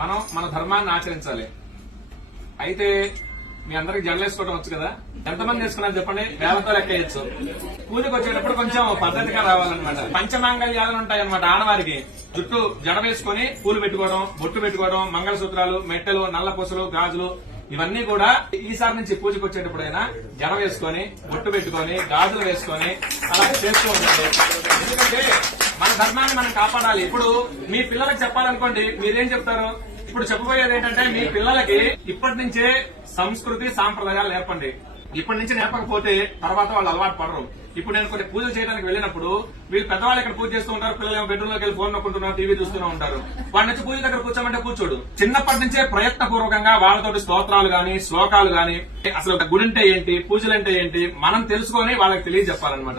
మనం మన ధర్మాన్ని ఆచరించాలి. అయితే మీ అందరికి జడలేసుకోవడం వచ్చు కదా, ఎంతమంది వేసుకున్నారు చెప్పండి, వేలతో లెక్కేయచ్చు. పూజకు వచ్చేటప్పుడు కొంచెం పద్ధతిగా రావాలన్నమాట. పంచమాంగళ్యాలు ఉంటాయన్నమాట ఆడవారికి. జుట్టు జడ వేసుకుని పూలు పెట్టుకోవడం, బొట్టు పెట్టుకోవడం, మంగళసూత్రాలు, మెట్టెలు, నల్ల పూసలు, గాజులు ఇవన్నీ కూడా ఈసారి నుంచి పూజకు వచ్చేటప్పుడైనా జడ వేసుకొని, బొట్టు పెట్టుకొని, గాజులు వేసుకొని అలా చేస్తూ ఉండాలి. ఎందుకంటే మన ధర్మాన్ని మనం కాపాడాలి. ఇప్పుడు మీ పిల్లలకు చెప్పాలనుకోండి, మీరేం చెప్తారు? ఇప్పుడు చెప్పబోయేది ఏంటంటే, మీ పిల్లలకి ఇప్పటి నుంచే సంస్కృతి సాంప్రదాయాలు నేర్పండి. ఇప్పటి నుంచి నేర్పకపోతే తర్వాత వాళ్ళు అలవాటు పడరు. ఇప్పుడు నేను కొన్ని పూజలు చేయడానికి వెళ్ళినప్పుడు వీళ్ళు పెద్దవాళ్ళు ఇక్కడ పూజ చేస్తూ ఉంటారు, పిల్లలు బెడ్రూమ్ లోకి వెళ్ళి ఫోన్ నొక్కుంటున్నారు, టీవీ చూస్తూనే ఉంటారు. వాడి నుంచి పూజ దగ్గర కూర్చోమంటే కూర్చోడు. చిన్నప్పటి నుంచే ప్రయత్నపూర్వకంగా వాళ్ళతోటి స్తోత్రాలు గాని, శ్లోకాలు గాని, అసలు గుడి అంటే ఏంటి, పూజలు అంటే ఏంటి మనం తెలుసుకొని వాళ్ళకి తెలియజెప్పాలన్నమాట.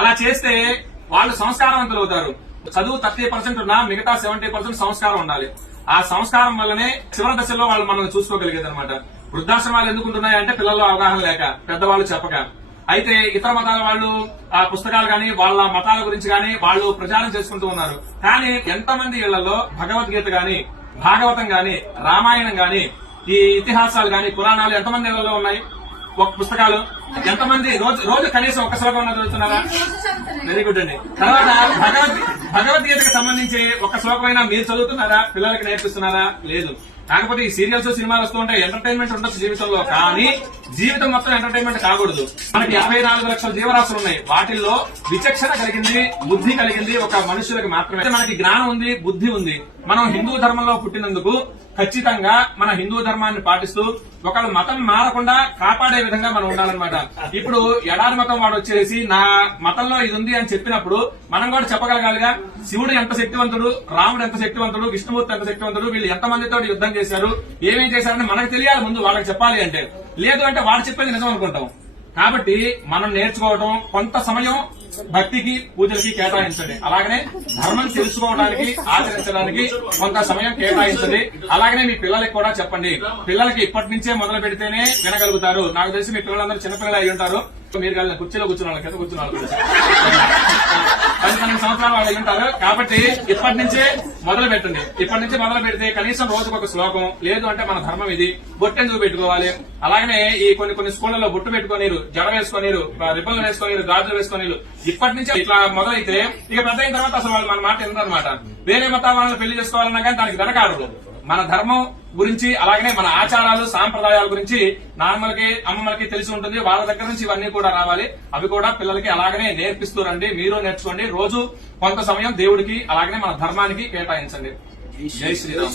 అలా చేస్తే వాళ్ళు సంస్కారవంతులు అవుతారు. చదువు 30% ఉన్నా మిగతా 70% సంస్కారం ఉండాలి. ఆ సంస్కారం వల్లనే చివరి దశలో వాళ్ళు మనం చూసుకోగలిగేది అనమాట. వృద్ధాశ్రమాలు ఎందుకు ఉంటున్నాయంటే పిల్లల్లో అవగాహన లేక, పెద్దవాళ్ళు చెప్పక. అయితే ఇతర మతాల వాళ్ళు ఆ పుస్తకాలు గాని, వాళ్ళ మతాల గురించి గాని వాళ్ళు ప్రచారం చేసుకుంటూ ఉన్నారు. కానీ ఎంతమంది ఇళ్లలో భగవద్గీత గాని, భాగవతం గాని, రామాయణం గాని, ఈ ఇతిహాసాలు గాని, పురాణాలు ఎంతమంది ఇళ్లలో ఉన్నాయి? ఒక పుస్తకాలు ఎంతమంది రోజు కనీసం ఒక్క శ్లోకం చదువుతున్నారా? వెరీ గుడ్ అండి. తర్వాత భగవద్గీతకు సంబంధించి ఒక శ్లోకమైనా మీరు చదువుతున్నారా? పిల్లలకి నేర్పిస్తున్నారా? లేదు. కాకపోతే ఈ సీరియల్స్, సినిమాలు వస్తూ ఉంటాయి, ఎంటర్టైన్మెంట్ ఉండొచ్చు జీవితంలో. కానీ జీవితం మొత్తం ఎంటర్టైన్మెంట్ కాకూడదు. మనకి 54 లక్షల జీవరాశులు ఉన్నాయి. వాటిల్లో విచక్షణ కలిగింది, బుద్ధి కలిగింది ఒక మనుషులకి మాత్రమే. మనకి జ్ఞానం ఉంది, బుద్ధి ఉంది. మనం హిందూ ధర్మంలో పుట్టినందుకు ఖచ్చితంగా మన హిందూ ధర్మాన్ని పాటిస్తూ ఒకళ్ళ మతం మారకుండా కాపాడే విధంగా మనం ఉండాలన్నమాట. ఇప్పుడు ఎడారి మతం వాడు వచ్చేసి నా మతంలో ఇది ఉంది అని చెప్పినప్పుడు మనం కూడా చెప్పగలగాలిగా. శివుడు ఎంత శక్తివంతుడు, రాముడు ఎంత శక్తివంతుడు, విష్ణుమూర్తి ఎంత శక్తివంతుడు, వీళ్ళు ఎంతమందితో యుద్ధం చేశారు, ఏమేం చేశారని మనకు తెలియాలి ముందు, వాళ్ళకి చెప్పాలి అంటే. లేదు అంటే వాడు చెప్పేది నిజం అనుకుంటాం. కాబట్టి మనం నేర్చుకోవడం, కొంత సమయం భక్తికి, పూజలకి కేటాయించండి. అలాగనే ధర్మం తెలుసుకోవడానికి, ఆచరించడానికి కొంత సమయం కేటాయించండి. అలాగనే మీ పిల్లలకి కూడా చెప్పండి. పిల్లలకి ఇప్పటి నుంచే మొదలు పెడితేనే వినగలుగుతారు. నాకు తెలిసి మీ పిల్లలందరూ చిన్నపిల్లలు అయి ఉంటారు. మీరు కలిగిన కుర్చీలో కూర్చున్న కింద కూర్చున్న 10 సంవత్సరాలు వాళ్ళు ఉంటారు. కాబట్టి ఇప్పటి నుంచే మొదలు పెట్టండి. ఇప్పటి నుంచి మొదలు పెడితే కనీసం రోజుకు ఒక శ్లోకం, లేదు అంటే మన ధర్మం ఇది, బొట్టెందుకు పెట్టుకోవాలి. అలాగనే ఈ కొన్ని స్కూళ్లలో బొట్టు పెట్టుకోనీరు, జడ వేసుకోనీరు, రిబ్బన్లు వేసుకోనీరు, గాజులు వేసుకోనీరు. ఇప్పటి నుంచి ఇట్లా మొదలైతే ఇక పెద్ద అయిన తర్వాత అసలు వాళ్ళు మన మాట ఎందుకనమాట. వేరే మతాల వాళ్ళని పెళ్లి చేసుకోవాలన్నా కానీ దానికి వెనకాడరు. మన ధర్మం గురించి, అలాగనే మన ఆచారాలు, సాంప్రదాయాల గురించి నాన్నలకి, అమ్మమ్మలకి తెలిసి ఉంటుంది. వాళ్ళ దగ్గర నుంచి ఇవన్నీ కూడా రావాలి. అవి కూడా పిల్లలకి అలాగనే నేర్పిస్తూ రండి. మీరు నేర్చుకోండి. రోజు కొంత సమయం దేవుడికి, అలాగనే మన ధర్మానికి కేటాయించండి. జై శ్రీరామ్.